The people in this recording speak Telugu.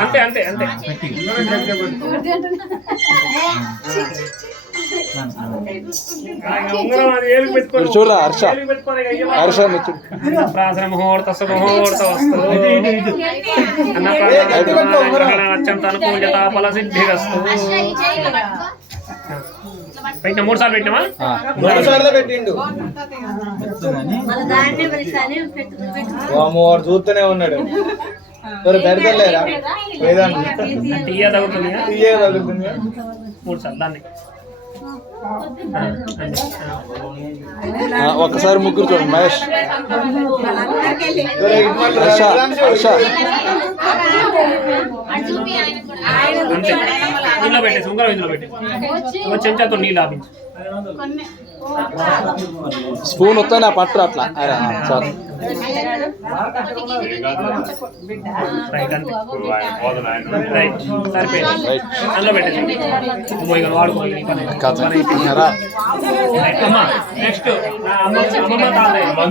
అంతే అంతే అంతే చూడరా హర్ష హర్ష ప్రాసన ముహూర్త శుభముహూర్త వస్తు అత్యంత అనుకూల్యత ఫల సిద్ధిరస్తు. పెట్టినా 3 సార్లు పెట్టినామా? 3 సార్లు పెట్టిండు. చూస్తూనే ఉన్నాడు. పెడతలేరా తీయ తగ్గుతుంది 3 సార్లు దాన్ని. ఒకసారి ముగ్గురు చూడండి. మహేష్ హర్ష హర్ష ఇందులో పెట్టేసి ఉంగరం ఇందులో పెట్టేసి చెంచాతో నీళ్ళు ఆపించు. స్పూన్ వస్తానే పట్టు అట్లా చాలు. అందులో పెట్టేసి వాడుకోవాలి. నెక్స్ట్ అమ్మమ్మ తాతయ్య